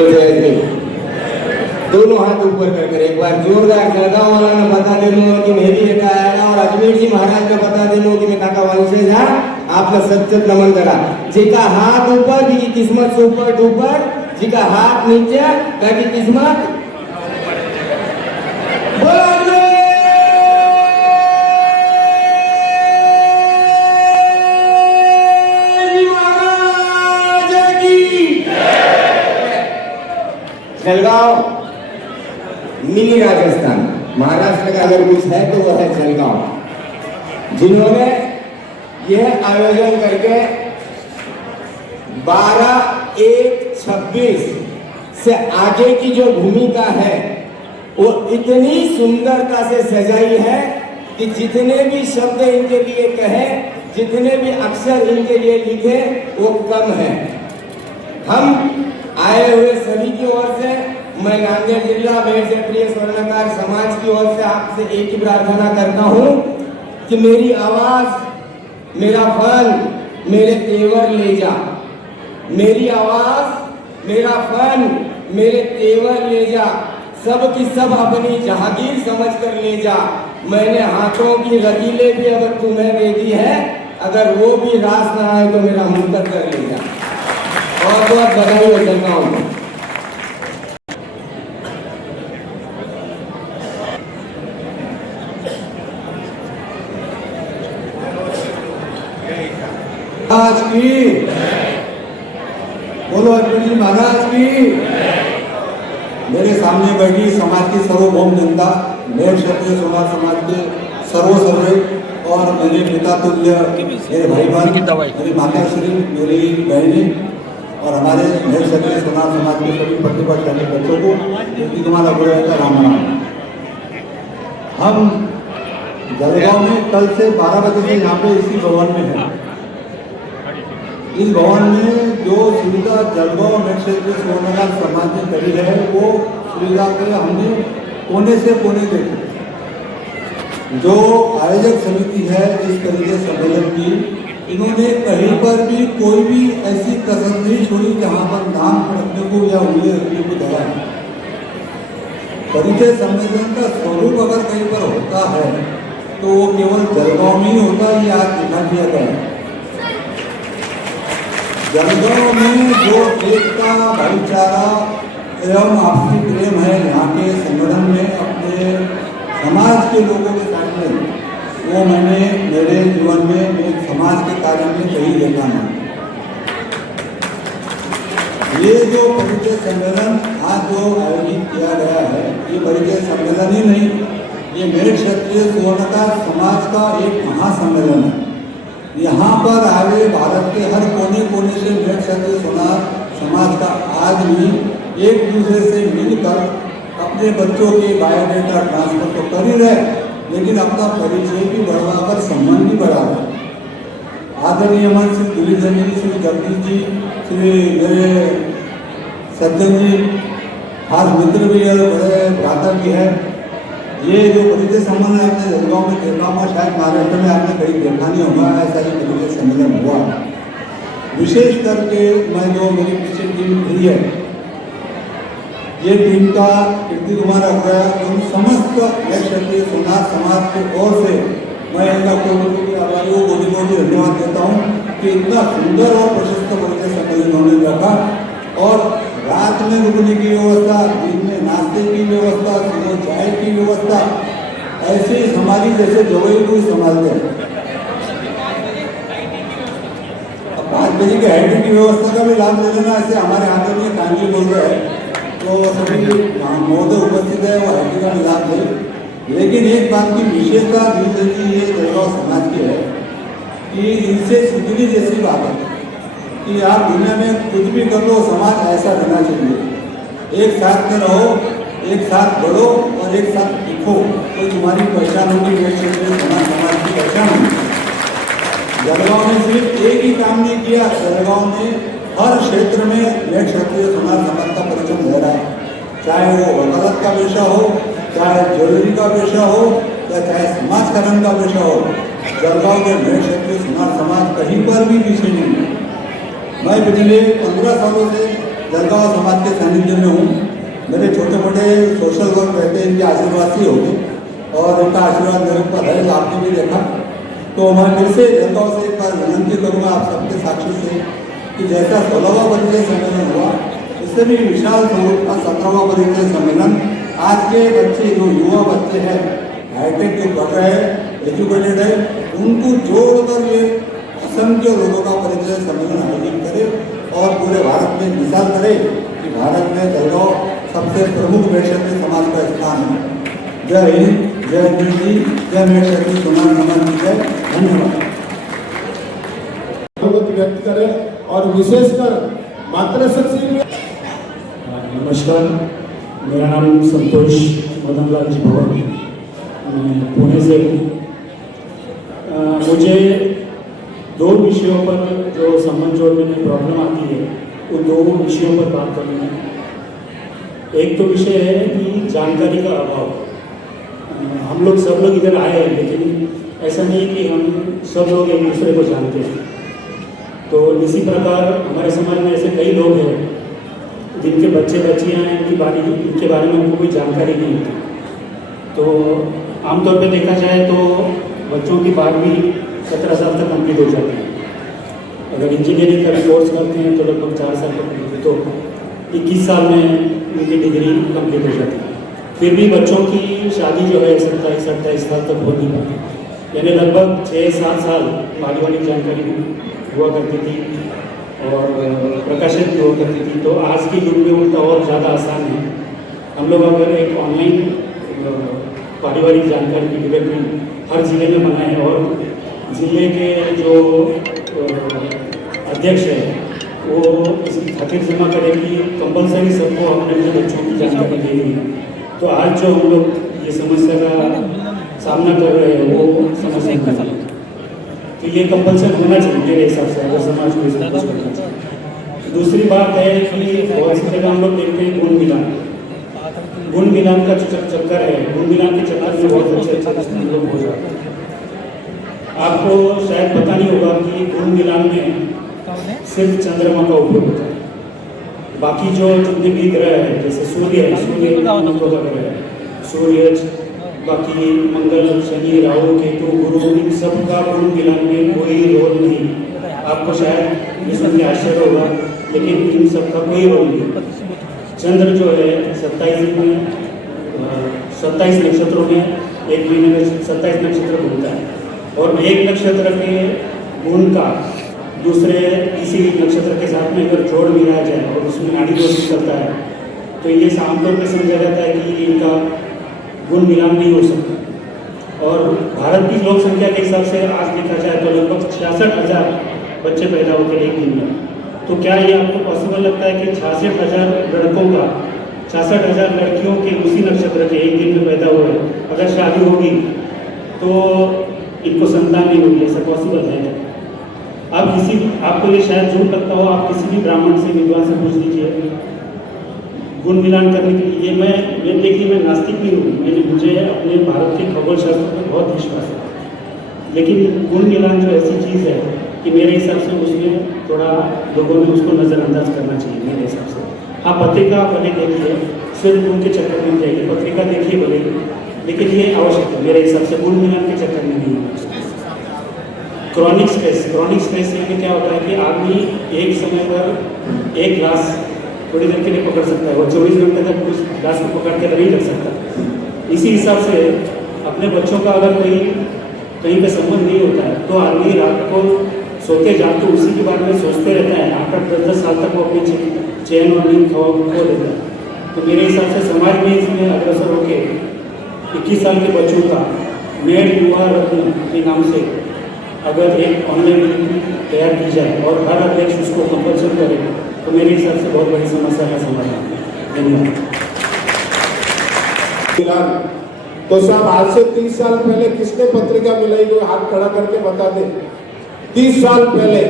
बोलो जय श्री। दोनों हाथ ऊपर कर एक बार जोरदार जलगांव वाला ने बता देनो कि मैं भी एक आया और अजमेर जी महाराज ने बता देनो कि मैं काका वंशज हां। आपने सच्चत नमन करा। जिका हाथ ऊपर की किस्मत सुपर डुपर, जिका हाथ नीचे कभी किस्मत बोलो जलगांव मिनी राजस्थान। महाराष्ट्र का अगर कुछ है तो वह है जलगांव, जिन्होंने यह आयोजन करके 12/1/26 से आगे की जो भूमिका है वो इतनी सुंदरता से सजाई है कि जितने भी शब्द इनके लिए कहे, जितने भी अक्षर इनके लिए लिखे वो कम है। हम आए हुए सभी की ओर से, मैं नांदेड़ जिला मेर क्षेत्रीय स्वर्णकार समाज की ओर से आपसे एक ही प्रार्थना करता हूं कि मेरी आवाज, मेरा फन, मेरे तेवर ले जा। मेरी आवाज, मेरा फन, मेरे तेवर ले जा। सब की सब अपनी जहागीर समझ कर ले जा। मैंने हाथों की रकीलें भी अगर तुम्हें दे दी है, अगर वो भी रास ना आए तो मेरा मुंतक कर ले जा। बहुत बहुत बधाई हो जलगांव को। महाराज की बोलो, अजमेर जी महाराज की। मेरे सामने बैठी समाज की सर्वभौम जनता, मेरे क्षत्रिय सोनार समाज के सर्वसर्वे और मेरे पिता तुल्य मेरे भाई बहन, मेरी माताश्री, मेरी बहनें और हमारे मेरे क्षत्रिय सोनार समाज के सभी प्रतिभाशाली बच्चों को तुम्हारा बुरा का राम राम। हम जलगांव में कल से 12 बजे से यहाँ पे इसी भवन में है। इस भवन में जो सुविधा जलगांव में क्षेत्रीय स्वर्णकार समाज ने करी है वो सुविधा के हमने कोने से कोने देखी। जो आयोजक समिति है इस तरीके सम्मेलन की, इन्होंने कहीं पर भी कोई भी ऐसी कसर नहीं छोड़ी जहाँ पर नाम रखने को या उंगली रखने को जगह है। परिचय सम्मेलन का स्वरूप अगर कहीं पर होता है तो वो केवल जलगांव में ही होता है, ये आज दिखा दिया गया है। जलगांव में जो एकता, भाईचारा एवं आपसी प्रेम है यहाँ के संगठन में अपने समाज के लोगों के सामने, वो मैंने मेरे जीवन में एक समाज के कार्य में कहीं देखा नहीं। ये जो परिचय सम्मेलन आज जो आयोजित किया गया है, ये परिचय सम्मेलन ही नहीं, ये मेरे क्षत्रिय स्वर्णकार समाज का एक महासम्मेलन है। यहाँ पर आए भारत के हर कोने कोने से मेरे क्षत्रिय सोनार समाज का आदमी एक दूसरे से मिलकर अपने बच्चों के बायोडेटा ट्रांसफर तो कर ही रहे, लेकिन अपना परिचय भी बढ़वाकर सम्मान भी बढ़ा रहे। आदरणीय मन श्री तुलसीधर जी, श्री जगदीश जी, श्री मेरे सज्जन जी, खास मित्र भी है, बड़े भ्राता भी है। ये जो परिचय सम्मेलन आपने जलगांव में देखा होगा, शायद महाराष्ट्र में आपने कहीं देखा नहीं होगा, ऐसा ही परिचय सम्मेलन हुआ। विशेष करके मैं जो मेरी पीछे टीम खड़ी है, ये टीम का कीर्ति कुमार अग्रया उन समस्त क्षत्रिय सोनार समाज की ओर से मैं इनका कोटि आभारियों को कोटि धन्यवाद देता हूँ कि इतना सुंदर और प्रशस्त परिचय सम्मेलन उन्होंने रखा। और रात में रुकने की व्यवस्था, दिन में नाश्ते की व्यवस्था, सुबह चाय की व्यवस्था, ऐसे ही हमारी जैसे जवई को संभालते हैं। अब 5 बजे की हैंडी की व्यवस्था का भी लाभ ले लेना, ऐसे हमारे हाथों में कांजी बोल रहे हैं तो सभी महोदय उपस्थित है, वो हैंडी का भी लाभ ले। लेकिन एक बात की विशेषता दिलचस्पी ये जलगांव समाज की है कि इनसे सीखने जैसी बात है कि आप दुनिया में कुछ भी कर लो, समाज ऐसा रहना चाहिए। एक साथ में रहो, एक साथ बढ़ो और एक साथ दिखो, तो तुम्हारी पहचान होगी, मेरे क्षेत्र समाज की पहचान होगी। जलगांव ने सिर्फ एक ही काम नहीं किया, जलगांव ने हर क्षेत्र में मेरे क्षत्रिय सोनार समाज का परिचय ले रहा है। चाहे वो वकालत का पेशा हो, चाहे ज्वेलरी का पेशा हो, या चाहे समाज करण का पेशा हो, जलगांव के मेरे क्षत्रिय सोनार समाज कहीं पर भी पीछे नहीं है। मैं पिछले 15 सालों से जलगांव समाज के सानिध्य में हूँ। मेरे छोटे मोटे सोशल वर्क रहते हैं, इनके आशीर्वाद से होंगे और इनका आशीर्वाद मेरे ऊपर है, आपने भी देखा। तो मैं फिर से जलगांव से एक बार विनंती करूँगा आप सबके साक्षी से कि जैसा 16वां परिचय सम्मेलन हुआ, इससे भी विशाल स्वरूप का 17वां परिचय सम्मेलन आज के बच्चे, जो युवा बच्चे हैं, हाईटेक जो पढ़ रहे हैं, एजुकेटेड है, उनको जोड़कर ये असंख्य लोगों का परिचय सम्मेलन आयोजित करे और पूरे भारत में मिसाल करे कि भारत में जलगांव सबसे प्रमुख मेट क्षत्रिय समाज का स्थान है। जय हिंद, जय हिंदी, जय मेट क्षत्रिय समाज नमन की जय। धन्यवाद। व्यक्त करें और विशेषकर मातृशक्ति में। नमस्कार, मेरा नाम संतोष मदनलाल जी भवन, मैं पुणे से हूँ। मुझे दो विषयों पर जो संबंध जोड़ने में प्रॉब्लम आती है, उन दो विषयों पर बात करनी है। एक तो विषय है कि जानकारी का अभाव। हम लोग सब लोग इधर आए हैं, लेकिन ऐसा नहीं कि हम सब लोग एक दूसरे को जानते हैं। तो इसी प्रकार हमारे समाज में ऐसे कई लोग हैं जिनके बच्चे बच्चियाँ हैं, इनके बारे में उनको कोई जानकारी नहीं होती। तो आमतौर पे देखा जाए तो बच्चों की 12वीं 17 साल तक कंप्लीट हो जाती है। अगर इंजीनियरिंग का कोर्स करते हैं तो लगभग 4 साल कंप्लीट, तो 21 साल में उनकी डिग्री कंप्लीट हो जाती है। फिर भी बच्चों की शादी जो है 27-28 साल तक हो नहीं पाती, यानी लगभग 6-7 साल पारिवारिक जानकारी हुआ करती थी और प्रकाशित भी हुआ करती थी। तो आज के युग में उनका और ज़्यादा आसान है। हम लोग अगर एक ऑनलाइन पारिवारिक जानकारी की डेवलपमेंट हर जिले में बनाए और जिले के जो अध्यक्ष है वो इसकी खातिर जमा करें कि कंपलसरी सबको अपने अपने बच्चों की जानकारी देनी है, तो आज जो हम लोग ये समस्या का सामना कर रहे हैं वो समस्या नहीं है। तो ये कंपल्सन होना चाहिए मेरे हिसाब से, अगर समाज को इसमें कुछ करना चाहिए। दूसरी बात है कि बहुत सी जगह हम लोग देखते हैं गुण मिलान का चक्कर है। गुण मिलान के चक्कर में बहुत अच्छे अच्छे लोग हो जाते हैं। आपको शायद पता नहीं होगा कि गुण मिलान में सिर्फ चंद्रमा का उपयोग होता है, बाकी जो जितने भी ग्रह है, जैसे सूर्य है, सूर्य का ग्रह है, सूर्य, बाकी मंगल, शनि, राहु, केतु, गुरु, इन सब का गुण मिलान में कोई रोल नहीं। आपको शायद इसमें भी आश्चर्य होगा, लेकिन इन सब का कोई रोल नहीं। चंद्र जो है 27 नक्षत्रों में एक महीने में 27 नक्षत्र घूमता है और एक नक्षत्र के गुण का दूसरे किसी नक्षत्र के साथ में अगर जोड़ मिलाया जाए और उसमें नाड़ी दोष निकलता है तो ये आमतौर पर समझा जाता है कि इनका गुण मिलान नहीं हो सकता। और भारत की लोक संख्या के हिसाब से आज देखा जाए तो लगभग 66,000 बच्चे पैदा होते हैं एक दिन में। तो क्या ये आपको पॉसिबल लगता है कि 66,000 लड़कों का 66,000 लड़कियों के उसी नक्षत्र के एक दिन में पैदा हुए, अगर शादी होगी तो इनको संतान नहीं होगी? ऐसा पॉसिबल है? आपको ये शायद झूठ लगता हो, आप किसी भी ब्राह्मण से, विद्वान से पूछ लीजिए गुण मिलान करने के लिए। मैं देखिए, मैं नास्तिक नहीं हूँ, मुझे अपने भारत के खगोल शास्त्र पर बहुत विश्वास है, लेकिन गुण मिलान जो ऐसी चीज़ है कि मेरे हिसाब से उसमें थोड़ा लोगों ने उसको नज़रअंदाज करना चाहिए मेरे हिसाब से। हाँ, पत्रिका भले देखिए, सिर्फ गुण के चक्कर में जाइए, पत्रिका देखिए भले, लेकिन ये आवश्यक है मेरे हिसाब से, गुण मिलान के चक्कर में नहीं। क्रॉनिक स्ट्रेस में क्या होता है कि आदमी एक समय पर एक ग्लास थोड़ी देर के लिए पकड़ सकता है, वो 24 घंटे तक उस ग्लास को पकड़ के नहीं रख सकता। इसी हिसाब से अपने बच्चों का अगर कहीं पे संबंध नहीं होता है तो आदमी रात को सोते जागते उसी के बारे में सोचते रहता है, 8-10 साल तक वो अपनी चैन और नींद खो देता है। तो मेरे हिसाब से समाज में इसमें अग्रसर होकर 21 साल के बच्चों का मेड युवा रत्न के नाम से अगर एक ऑनलाइन तैयार की जाए और हर अध्यक्ष उसको कंपल्सन करे तो मेरे हिसाब से बहुत बड़ी समस्या का समाधान है। धन्यवाद। तो साहब, आज से 30 साल पहले किसने पत्रिका मिलाई? कोई हाथ खड़ा करके बता दे। 30 साल पहले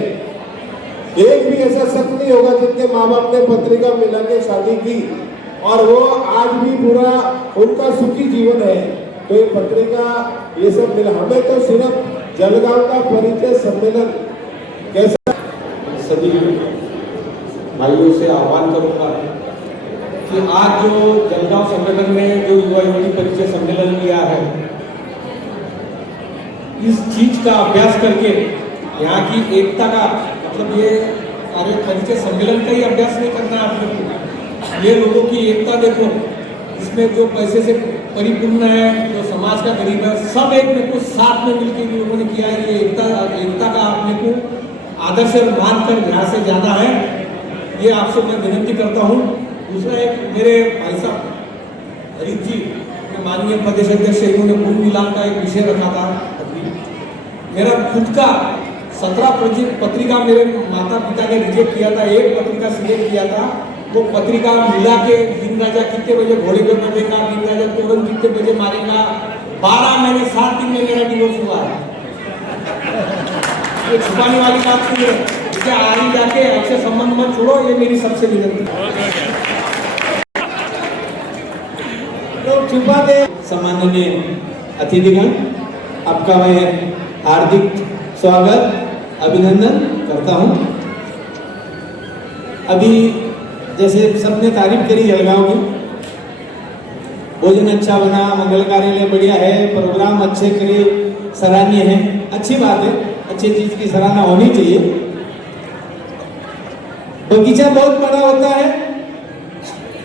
एक भी ऐसा शख्स नहीं होगा जिनके माँ बाप ने पत्रिका मिला के शादी की और वो आज भी पूरा उनका सुखी जीवन है। तो ये पत्रिका ये सब मिला। हमें तो सिर्फ जलगांव का परिचय सम्मेलन कैसा सभी भाइयों से आह्वान करूंगा कि आज जो जलगांव संगठन ने जो युवा युवती परिचय सम्मेलन किया है, इस चीज का अभ्यास करके यहाँ की एकता का, मतलब ये कार्य परिचय सम्मेलन का ही अभ्यास नहीं करना है आप लोग को, ये लोगों की एकता देखो, इसमें जो पैसे से परिपूर्ण है, जो समाज का गरीब है, सब एक में को साथ में मिलकर लोगों ने किया है। ये एकता का आपने को आदर्श और मानकर यहाँ से जाना है, ये आपसे मैं विनती करता हूँ। दूसरा एक मेरे भाई साहब हरीश जी, माननीय प्रदेश अध्यक्ष, इन्होंने कुंभ मिलान का एक विषय रखा था। मेरा खुद का 17 पत्रिका मेरे माता पिता ने रिजेक्ट किया था, एक पत्रिका सिलेक्ट किया था। वो पत्रिका मिला के दिन राजा कितने बजे घोड़े पे बैठेगा, दिन राजा तोरण कितने बजे मारेगा, 12 महीने 7 दिन में मेरा डिवोर्स हुआ है। ये छुपाने वाली बात नहीं है, क्या आगे जाके अच्छे संबंध मत छोड़ो, ये मेरी सबसे विनती है। लोग छुपा दे। सम्माननीय अतिथिगण, आपका मैं हार्दिक स्वागत अभिनंदन करता हूं। अभी जैसे सबने तारीफ करी जलगांव की, भोजन अच्छा बना, मंगल कार्यालय बढ़िया है, प्रोग्राम अच्छे करे, सराहनीय है, अच्छी बात है, अच्छी चीज की सराहना होनी चाहिए। बगीचा बहुत बड़ा होता है,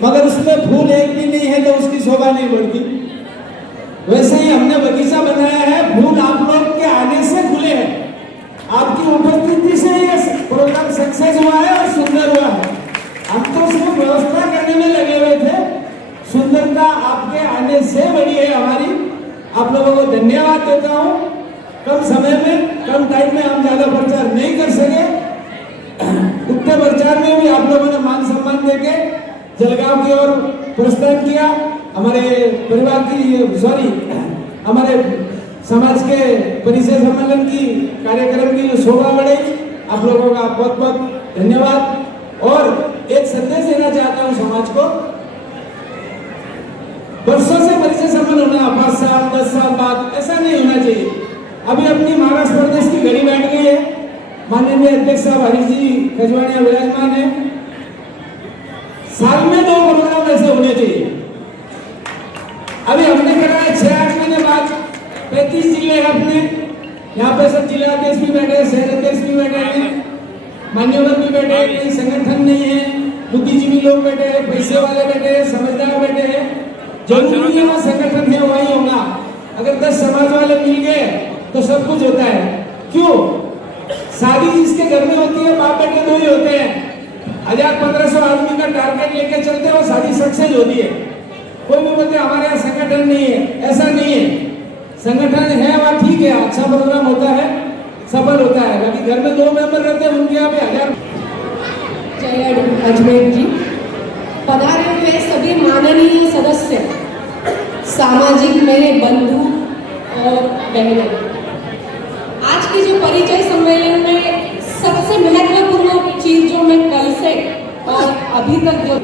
मगर उसमें फूल एक भी नहीं है तो उसकी शोभा नहीं बढ़ती। वैसे ही हमने बगीचा बनाया है, फूल आप लोग के आने से खुले हैं, आपकी उपस्थिति से ये प्रोग्राम सक्सेस हुआ है और सुंदर हुआ है। हम तो सिर्फ व्यवस्था करने में लगे हुए थे, सुंदरता आपके आने से बड़ी है हमारी। आप लोगों को धन्यवाद देता हूँ। कम समय में, कम टाइम में हम ज्यादा प्रचार नहीं कर सके, उतने प्रचार में भी आप लोगों ने मान सम्मान देके जलगांव की ओर प्रस्थान किया। हमारे परिवार की हमारे समाज के परिचय सम्मेलन की कार्यक्रम की जो शोभा बढ़ाई, आप लोगों का बहुत बहुत धन्यवाद। और एक संदेश देना चाहता हूँ समाज को, वर्षों से परिचय सम्मेलन होना, 5 साल 10 साल बाद ऐसा नहीं होना चाहिए। अभी अपनी महाराष्ट्र प्रदेश की घड़ी बैठ गई है, माननीय अध्यक्ष साहब हरीश जी खजवाड़िया विराजमान है, साल में 2 प्रोग्राम ऐसे होने चाहिए। अभी हमने कराया 6-8 महीने बाद 35 जिले हैं अपने, यहाँ पे सब जिला अध्यक्ष भी बैठे हैं, शहर अध्यक्ष भी बैठे हैं, मान्यवर भी बैठे हैं, कोई संगठन नहीं है, बुद्धिजीवी लोग बैठे हैं, पैसे वाले बैठे हैं, समझदार बैठे हैं। जरूरी है संगठन है वही होगा। अगर 10 समाज वाले मिल गए तो सब कुछ होता है। क्यों? शादी जिसके घर में होती है, बाप बेटे 2 ही होते हैं, 1000-1500 आदमी का टारगेट लेके चलते हैं, वो शादी सक्सेस होती है। कोई भी बोलते हमारे यहाँ संगठन नहीं है, ऐसा नहीं है। संगठन है वह ठीक है, अच्छा प्रोग्राम होता है, सफल होता है। बाकी घर में 2 मेंबर रहते हैं, उनके यहाँ पे 1000। जय अजमेर जी, पधारे हुए सभी माननीय सदस्य, सामाजिक मेरे बंधु और बहनें, आज की जो परिचय सम्मेलन में सबसे महत्वपूर्ण चीज जो मैं कल से और अभी तक जो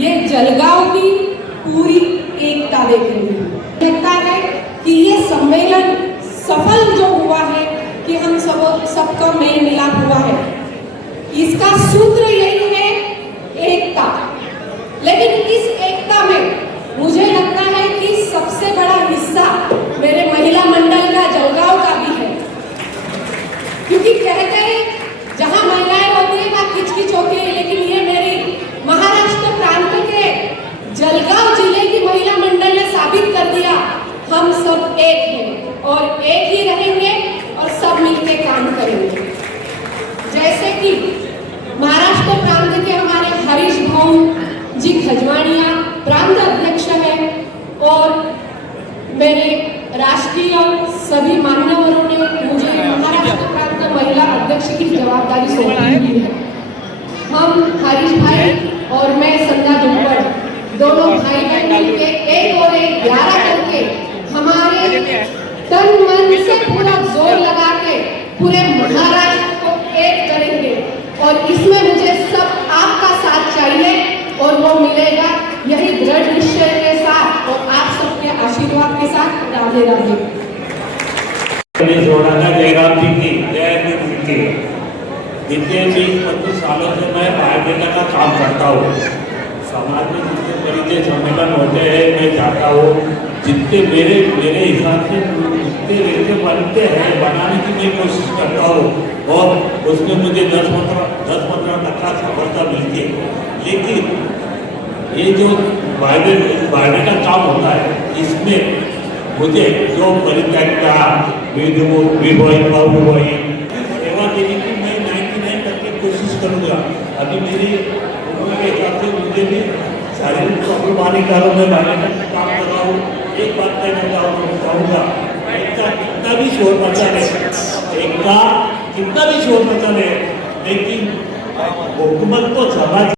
ये जलगांव की पूरी एकता देख रही हूँ। लगता है कि ये सम्मेलन सफल जो हुआ है कि हम सबका मेल मिलाप हुआ है, इसका सूत्र यही है एकता। लेकिन इस एकता में मुझे लगता है कि सबसे बड़ा हिस्सा मेरे महिला मंडल का, जलगांव का भी है, क्योंकि कहते हैं जहां महिलाएं होती है वहां किचकिच होती है, लेकिन ये मेरी महाराष्ट्र प्रांत के जलगांव जिले की महिला मंडल ने साबित कर दिया, हम सब एक हैं और एक ही रहेंगे और सब मिलकर काम करेंगे। जैसे कि महाराष्ट्र प्रांत के हमारे हरीश भाऊ जी खजवाड़िया प्रांत अध्यक्ष है और मेरे राष्ट्रीय सभी मान्यवरों ने मुझे महाराष्ट्र प्रांत महिला अध्यक्ष की जवाबदारी सौंपी है। हम हरीश भाई और मैं संध्या दुब्बड़ दोनों भाई बहन मिलकर 1 और 1 11 करके हमारे तन मन से पूरा जोर लगा के पूरे महाराष्ट्र को एक करेंगे और इसमें मुझे सब आपका साथ चाहिए और वो मिलेगा, यही दृढ़ निश्चय के साथ और आप सबके आशीर्वाद के साथ। राधे राधे। जोड़ाना जयराम जी की जय की बीते 20-25 सालों से मैं भारतीय जनता काम करता हूँ। समाज में जितने परिचय सम्मेलन होते हैं मैं जाता हूँ, जितने मेरे हिसाब से जितने रेटे बनते हैं बनाने की मैं कोशिश करता हूँ और उसमें मुझे 10-15% सफलता मिलती है। लेकिन ये जो बायोडेटा का काम होता है इसमें मुझे जो परित्यागता सेवा देने की मैं 99% कोशिश करूँगा। अभी मेरी उम्र के हिसाब से मुझे भी शारीरिक प्रॉब्लम आने के कारण मैं बायोडेटा का काम कर रहा हूँ। एक बात मैं कहूँगा, एकता कितना भी शोर मचा ले, एकता कितना भी शोर मचा ले, लेकिन हुकूमत को समाज